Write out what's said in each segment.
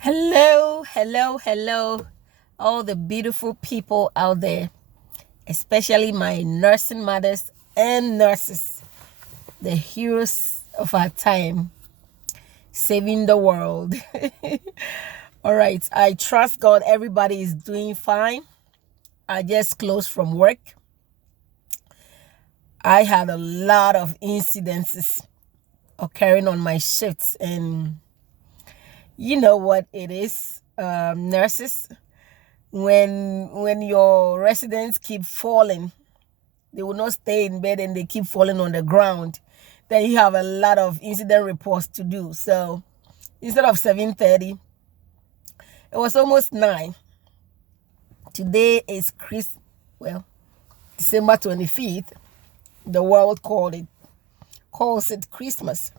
Hello, hello, hello, all the beautiful people out there, especially my nursing mothers and nurses, the heroes of our time, saving the world. All right, I trust God everybody is doing fine. I just closed from work. I had a lot of incidences occurring on my shifts, and you know what it is, nurses. When your residents keep falling, they will not stay in bed and they keep falling on the ground, then you have a lot of incident reports to do. So instead of 7:30, it was almost 9. Today is December 25th. The world calls it Christmas.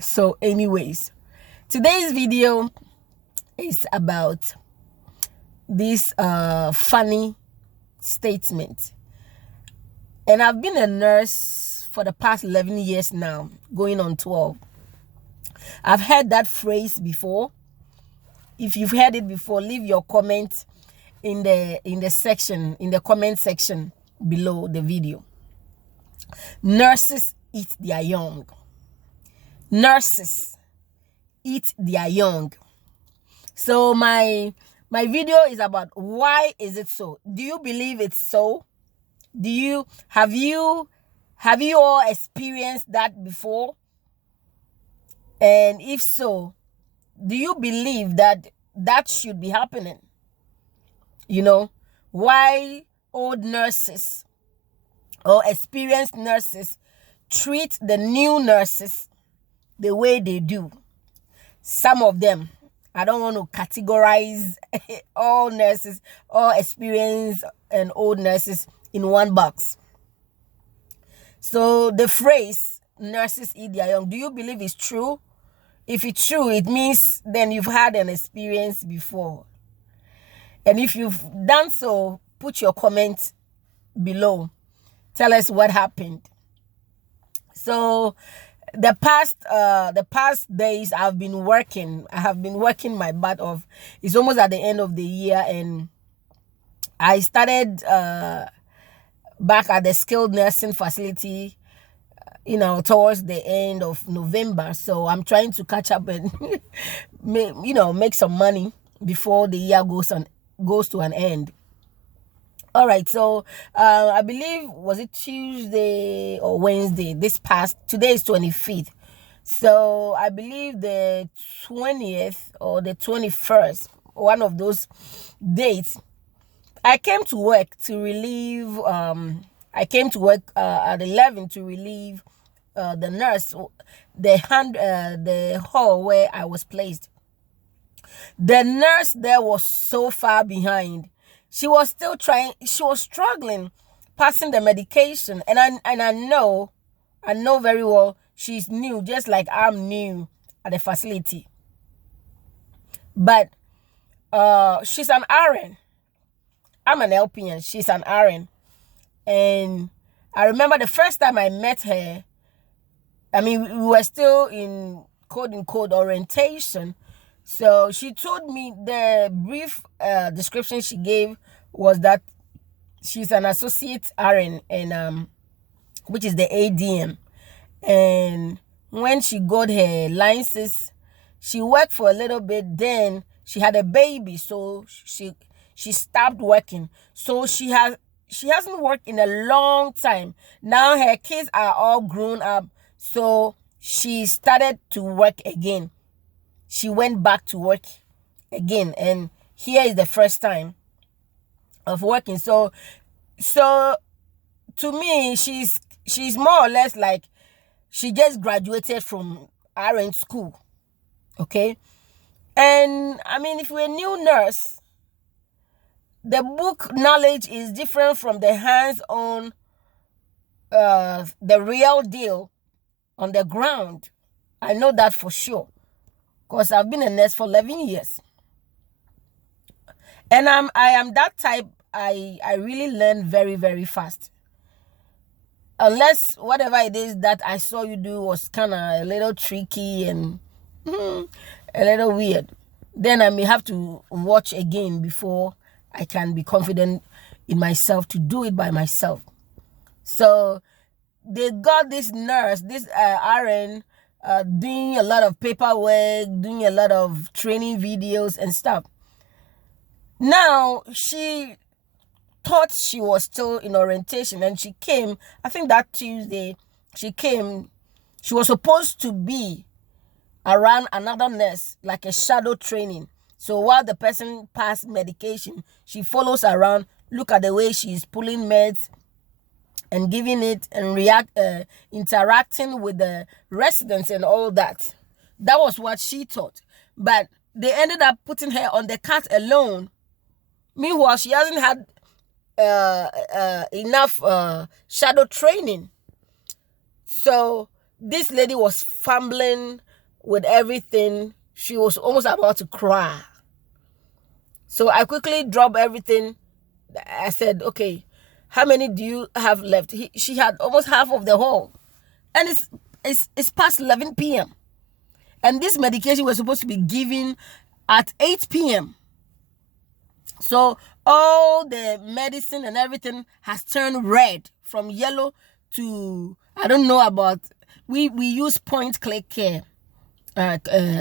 So anyways, today's video is about this funny statement. And I've been a nurse for the past 11 years now, going on 12. I've heard that phrase before. If you've heard it before, leave your comment in the comment section below the video. Nurses eat their young. Nurses eat their young. So my video is about why is it so? Do you believe it's so? Have you all experienced that before? And if so, do you believe that should be happening? You know, why old nurses or experienced nurses treat the new nurses the way they do. Some of them, I don't want to categorize all nurses, all experienced and old nurses in one box. So the phrase nurses eat their young, do you believe it's true? If it's true, it means then you've had an experience before. And if you've done so, put your comment below. Tell us what happened. So the past days I have been working my butt off. It's almost at the end of the year, and I started back at the skilled nursing facility, towards the end of November. So I'm trying to catch up and make some money before the year goes to an end. All right, so I believe, was it Tuesday or Wednesday? Today is 25th. So I believe the 20th or the 21st, one of those dates, I came to work to relieve, at 11 to relieve the nurse, the hall where I was placed. The nurse there was so far behind. She was struggling passing the medication. And I know very well she's new, just like I'm new at the facility. But she's an RN. I'm an LPN. She's an RN. And I remember the first time I met her, we were still in quote-unquote orientation. So she told me, the brief description she gave was that she's an associate RN, and which is the ADM. And when she got her license, she worked for a little bit. Then she had a baby, so she stopped working. So she hasn't worked in a long time. Now her kids are all grown up, so she started to work again. She went back to work again, and here is the first time of working. So to me, she's more or less like she just graduated from RN school. Okay? And if you're a new nurse, the book knowledge is different from the hands-on, the real deal on the ground. I know that for sure, because I've been a nurse for 11 years. And I am that type. I really learn very, very fast. Unless whatever it is that I saw you do was kind of a little tricky and a little weird. Then I may have to watch again before I can be confident in myself to do it by myself. So they got this nurse, this RN, doing a lot of paperwork, doing a lot of training videos and stuff. Now, she thought she was still in orientation, and she came, I think that Tuesday, she was supposed to be around another nurse, like a shadow training. So while the person passed medication, she follows around, look at the way she's pulling meds and giving it and interacting with the residents and all that. That was what she thought. But they ended up putting her on the cart alone. Meanwhile, she hasn't had enough shadow training. So this lady was fumbling with everything. She was almost about to cry. So I quickly dropped everything. I said, okay, how many do you have left? She had almost half of the whole. And it's past 11 p.m. And this medication was supposed to be given at 8 p.m. So all the medicine and everything has turned red, from yellow to, I don't know about, we use point click care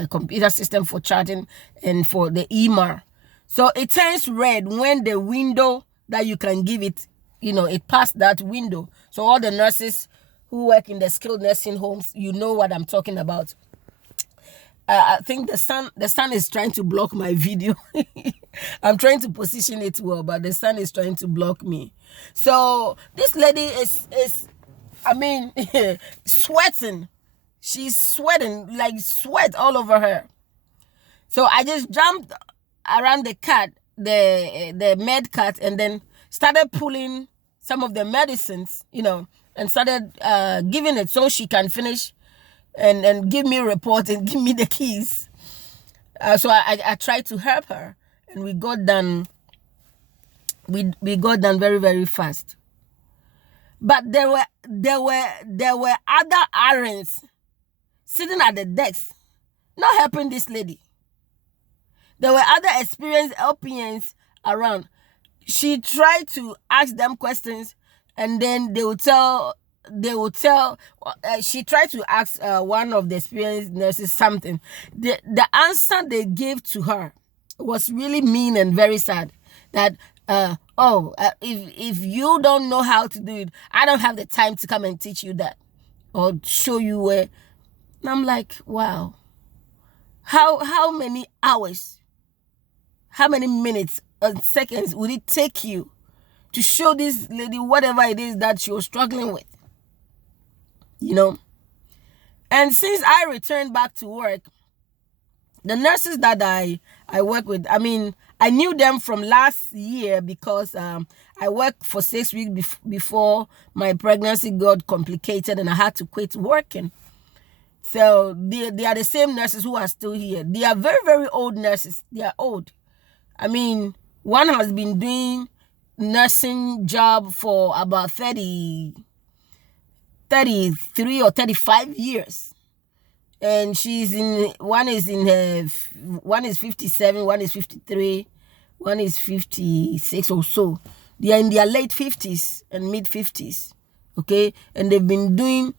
computer system for charging and for the EMR. So it turns red when the window that you can give it, it passed that window. So all the nurses who work in the skilled nursing homes, you know what I'm talking about. I think the sun is trying to block my video. I'm trying to position it well, but the sun is trying to block me. So this lady is sweating. She's sweating, like sweat all over her. So I just jumped around the cart, the med cart, and then started pulling some of the medicines, and started giving it so she can finish and give me a report and give me the keys. So I tried to help her, and we got done. We got done very, very fast. But there were other RNs sitting at the desk, not helping this lady. There were other experienced LPNs around. She tried to ask them questions, and then they would tell. She tried to ask one of the experienced nurses something. The answer they gave to her was really mean and very sad. That if you don't know how to do it, I don't have the time to come and teach you that or show you where. And I'm like, wow. How many hours, how many minutes and seconds would it take you to show this lady whatever it is that she was struggling with? And since I returned back to work, the nurses that I work with, I knew them from last year because I worked for 6 weeks before my pregnancy got complicated and I had to quit working. So they are the same nurses who are still here. They are very, very old nurses. They are old. One has been doing nursing job for about 33 or 35 years. And one is 57, one is 53, one is 56 or so. They are in their late 50s and mid 50s. Okay? And they've been doing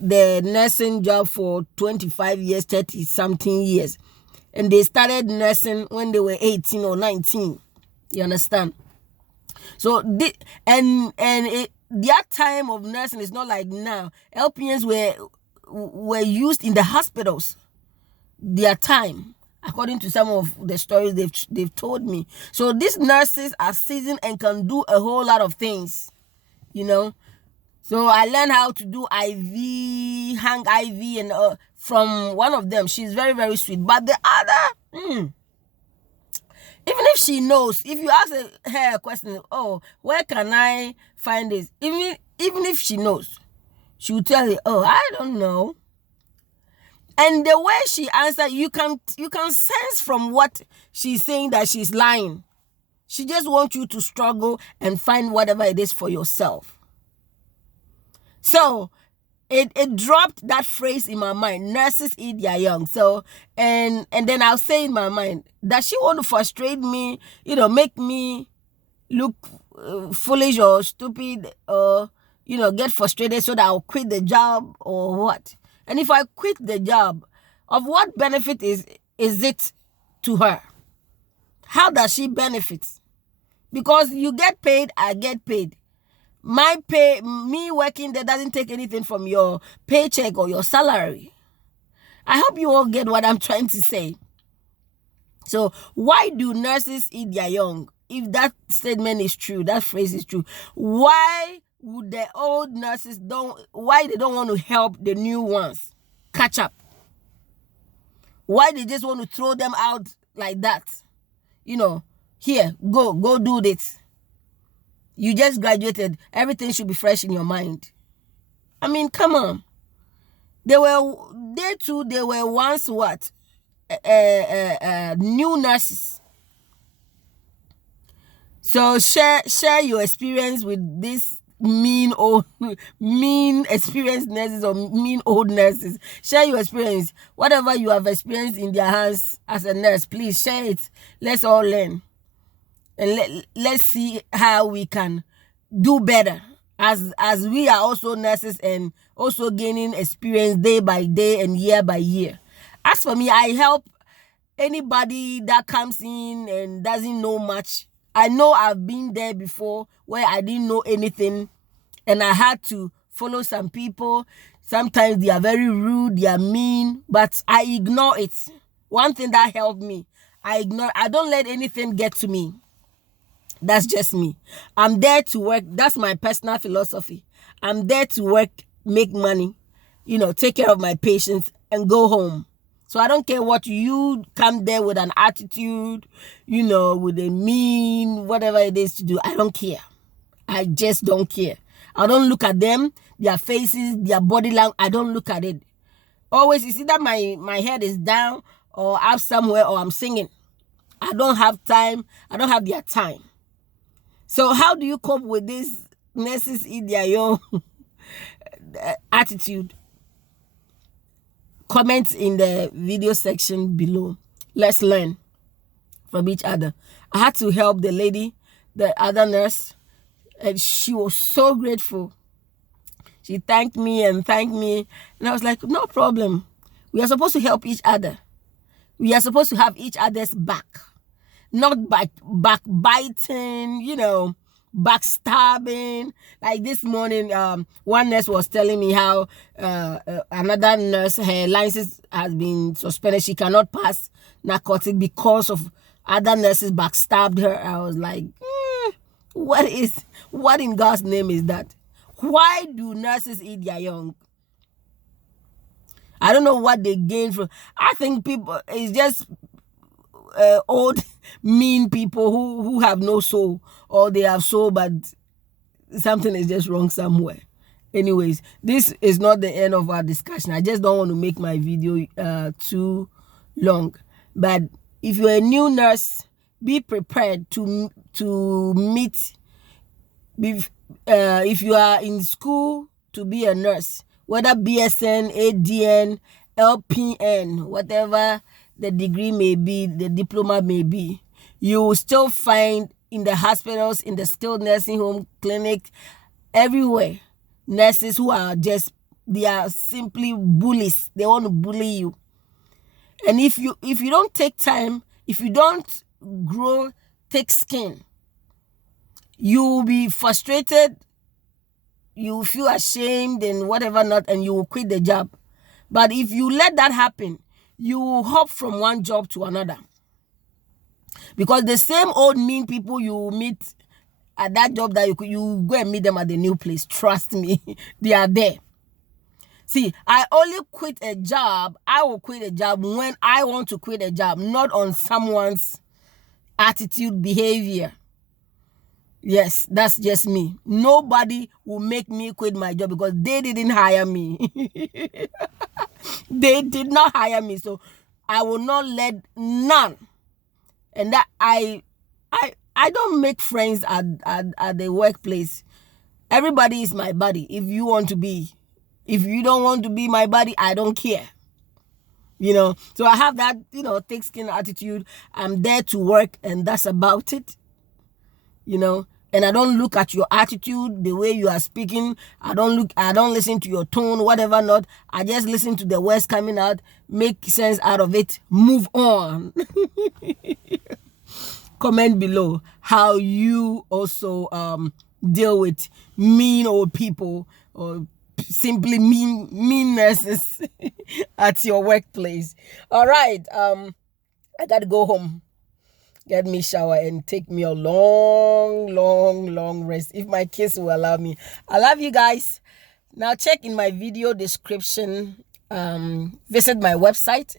the nursing job for 25 years, 30 something years. And they started nursing when they were 18 or 19. You understand? So their time of nursing is not like now. LPNs were used in the hospitals. Their time, according to some of the stories they've told me. So these nurses are seasoned and can do a whole lot of things, So I learned how to do IV, hang IV, and from one of them. She's very, very sweet. But the other, even if she knows, if you ask her a question, where can I find this? Even if she knows, she will tell you, I don't know. And the way she answered, you can sense from what she's saying that she's lying. She just wants you to struggle and find whatever it is for yourself. So it dropped that phrase in my mind. Nurses eat their young. So and then I'll say in my mind, does she want to frustrate me? Make me look foolish or stupid, or get frustrated so that I'll quit the job or what? And if I quit the job, of what benefit is it to her? How does she benefit? Because you get paid, I get paid. My pay, me working there, doesn't take anything from your paycheck or your salary. I hope you all get what I'm trying to say. So why do nurses eat their young? If that statement is true, that phrase is true, why would the old nurses why they don't want to help the new ones catch up? Why they just want to throw them out like that? Here, go do this. You just graduated. Everything should be fresh in your mind. I mean, come on. They were once what? New nurses. So share your experience with this mean experienced nurses or mean old nurses. Share your experience. Whatever you have experienced in their hands as a nurse, please share it. Let's all learn. And let's see how we can do better as we are also nurses and also gaining experience day by day and year by year. As for me, I help anybody that comes in and doesn't know much. I know I've been there before where I didn't know anything and I had to follow some people. Sometimes they are very rude, they are mean, but I ignore it. One thing that helped me, I don't let anything get to me. That's just me. I'm there to work. That's my personal philosophy. I'm there to work, make money, take care of my patients and go home. So I don't care what you come there with an attitude, with a mean, whatever it is to do. I don't care. I just don't care. I don't look at them, their faces, their body language. I don't look at it. Always, it's either my head is down or up somewhere or I'm singing. I don't have time. I don't have their time. So how do you cope with this nurses eat their young attitude? Comment in the video section below. Let's learn from each other. I had to help the lady, the other nurse, and she was so grateful. She thanked me, and I was like, no problem. We are supposed to help each other. We are supposed to have each other's back. Not backbiting, backstabbing. Like this morning, one nurse was telling me how another nurse, her license has been suspended. She cannot pass narcotic because of other nurses backstabbed her. I was like, what in God's name is that? Why do nurses eat their young? I don't know what they gain from. I think people, it's just old mean people who have no soul, or they have soul but something is just wrong somewhere. Anyways, this is not the end of our discussion. I just don't want to make my video too long. But if you're a new nurse, be prepared to meet. If you are in school to be a nurse, whether BSN, ADN, LPN, whatever the degree may be, the diploma may be, you will still find in the hospitals, in the skilled nursing home, clinic, everywhere, nurses who are they are simply bullies. They want to bully you. And if you don't take time, if you don't grow thick skin, you will be frustrated, you will feel ashamed and whatever not, and you will quit the job. But if you let that happen, you will hop from one job to another. Because the same old mean people you meet at that job, that you go and meet them at the new place. Trust me, they are there. See, I only quit a job. I will quit a job when I want to quit a job, not on someone's attitude, behavior. Yes, that's just me. Nobody will make me quit my job because they didn't hire me. They did not hire me, so I will not let none. And that I don't make friends at the workplace. Everybody is my buddy if you want to be If you don't want to be my buddy, I don't care. So I have that, thick skin attitude. I'm there to work, and that's about it. And I don't look at your attitude, the way you are speaking. I don't listen to your tone, whatever not. I just listen to the words coming out, make sense out of it, move on. Comment below how you also deal with mean old people, or simply meannesses at your workplace. All right, I gotta go home, get me shower, and take me a long rest, if my kids will allow me. I love you guys. Now check in my video description. Visit my website,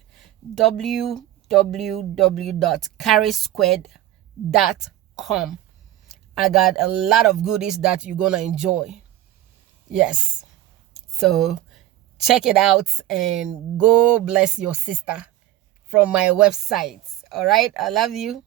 www.carrysquared.com. I got a lot of goodies that you're gonna enjoy. Yes, so check it out and go bless your sister from my website. All right, I love you.